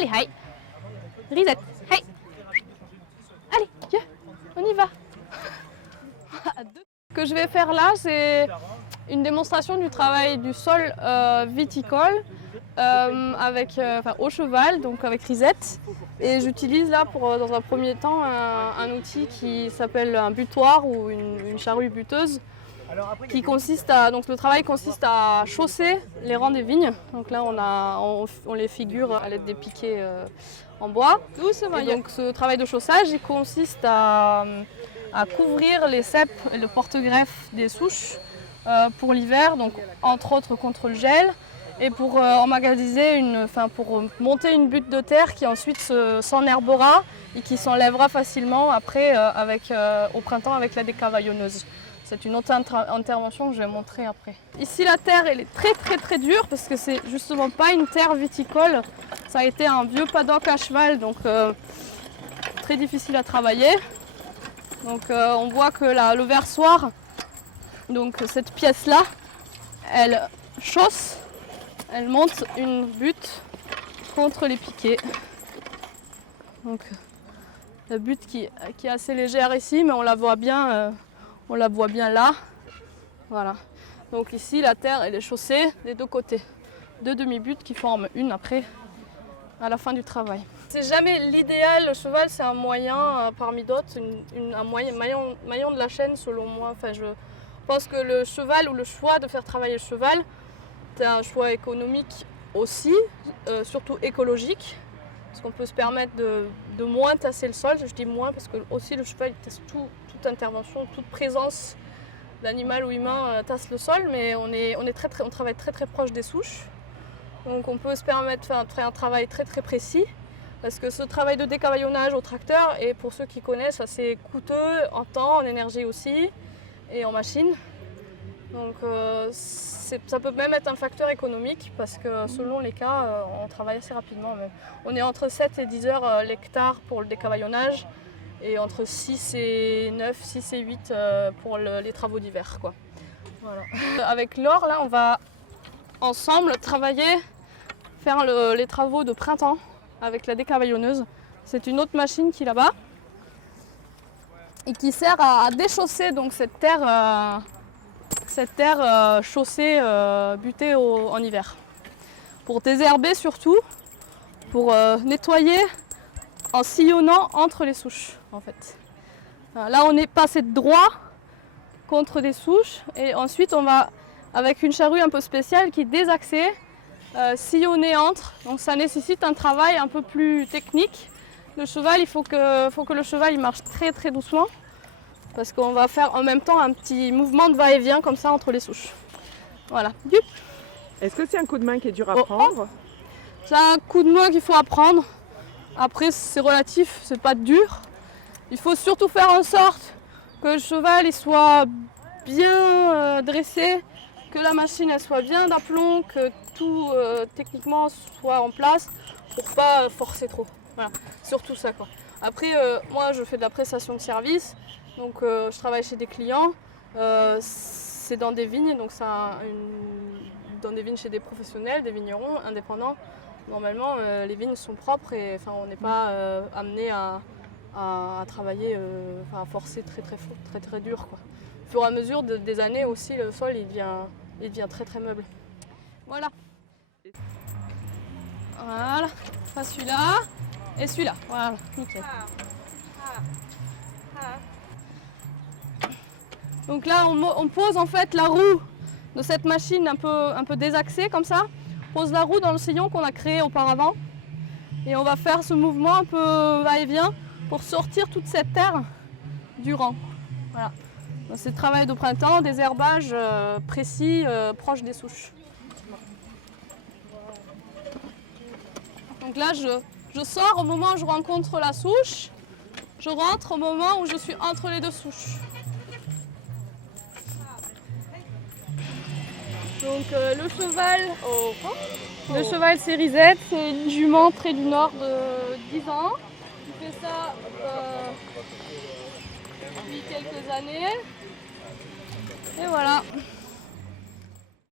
Allez, hi. Risette, hey. Allez, viens, on y va. Ce que je vais faire là, c'est une démonstration du travail du sol viticole au cheval, donc avec Risette. Et j'utilise là dans un premier temps un outil qui s'appelle un butoir ou une charrue buteuse. Donc le travail consiste à chausser les rangs des vignes. Donc là on les figure à l'aide des piquets en bois. Et donc ce travail de chaussage il consiste à couvrir les ceps et le porte-greffe des souches pour l'hiver, donc entre autres contre le gel, et pour pour monter une butte de terre qui ensuite s'enherbera et qui s'enlèvera facilement après au printemps avec la décavaillonneuse. C'est une autre intervention que je vais montrer après. Ici la terre elle est très dure parce que c'est justement pas une terre viticole. Ça a été un vieux paddock à cheval, donc très difficile à travailler. Donc on voit que le versoir, donc cette pièce là, elle chausse, elle monte une butte contre les piquets. Donc la butte qui est assez légère ici, mais on la voit bien là. Voilà. Donc ici la terre elle est chaussée des deux côtés. Deux demi-buttes qui forment une après à la fin du travail. C'est jamais l'idéal, le cheval c'est un moyen parmi d'autres, un maillon de la chaîne selon moi. Enfin, je pense que le cheval ou le choix de faire travailler le cheval, c'est un choix économique aussi, surtout écologique. Parce qu'on peut se permettre de moins tasser le sol, je dis moins parce que aussi le cheval il tasse toute intervention, toute présence d'animal ou humain tasse le sol, mais on travaille très proche des souches. Donc on peut se permettre de faire un travail très précis. Parce que ce travail de décavaillonnage au tracteur est, pour ceux qui connaissent, assez coûteux en temps, en énergie aussi et en machine. Donc ça peut même être un facteur économique parce que selon les cas, on travaille assez rapidement. Même. On est entre 7 et 10 heures l'hectare pour le décavaillonnage et entre 6 et 9, 6 et 8 pour les travaux d'hiver. Voilà. Avec Laure, là, on va ensemble faire les travaux de printemps avec la décavaillonneuse. C'est une autre machine qui est là-bas et qui sert à déchausser donc cette terre chaussée, butée en hiver. Pour désherber surtout, pour nettoyer en sillonnant entre les souches en fait. Là on est passé de droit contre des souches et ensuite on va avec une charrue un peu spéciale qui est désaxée, sillonner entre, donc ça nécessite un travail un peu plus technique. Le cheval, il faut que le cheval il marche très doucement parce qu'on va faire en même temps un petit mouvement de va-et-vient comme ça entre les souches. Voilà. Est-ce que c'est un coup de main qui est dur à prendre? C'est un coup de main qu'il faut apprendre. Après c'est relatif, c'est pas dur. Il faut surtout faire en sorte que le cheval il soit bien dressé, que la machine elle soit bien d'aplomb, que tout techniquement soit en place pour pas forcer trop. Voilà, surtout ça quoi. Après moi je fais de la prestation de service, donc je travaille chez des clients, c'est dans des vignes, donc dans des vignes chez des professionnels, des vignerons indépendants. Normalement les vignes sont propres et enfin on n'est pas amené à travailler, à forcer très dur quoi. Au fur et à mesure des années aussi le sol il devient très meuble. Voilà. Voilà, pas celui-là et celui-là. Voilà, nickel. Donc là on pose en fait la roue de cette machine un peu désaxée comme ça. On pose la roue dans le sillon qu'on a créé auparavant. Et on va faire ce mouvement un peu va-et-vient pour sortir toute cette terre du rang. Voilà. C'est le travail de printemps, des herbages précis, proches des souches. Donc là, je sors au moment où je rencontre la souche. Je rentre au moment où je suis entre les deux souches. Donc le cheval c'est Risette, c'est une jument près du nord de 10 ans. Il fait ça depuis quelques années. Et voilà.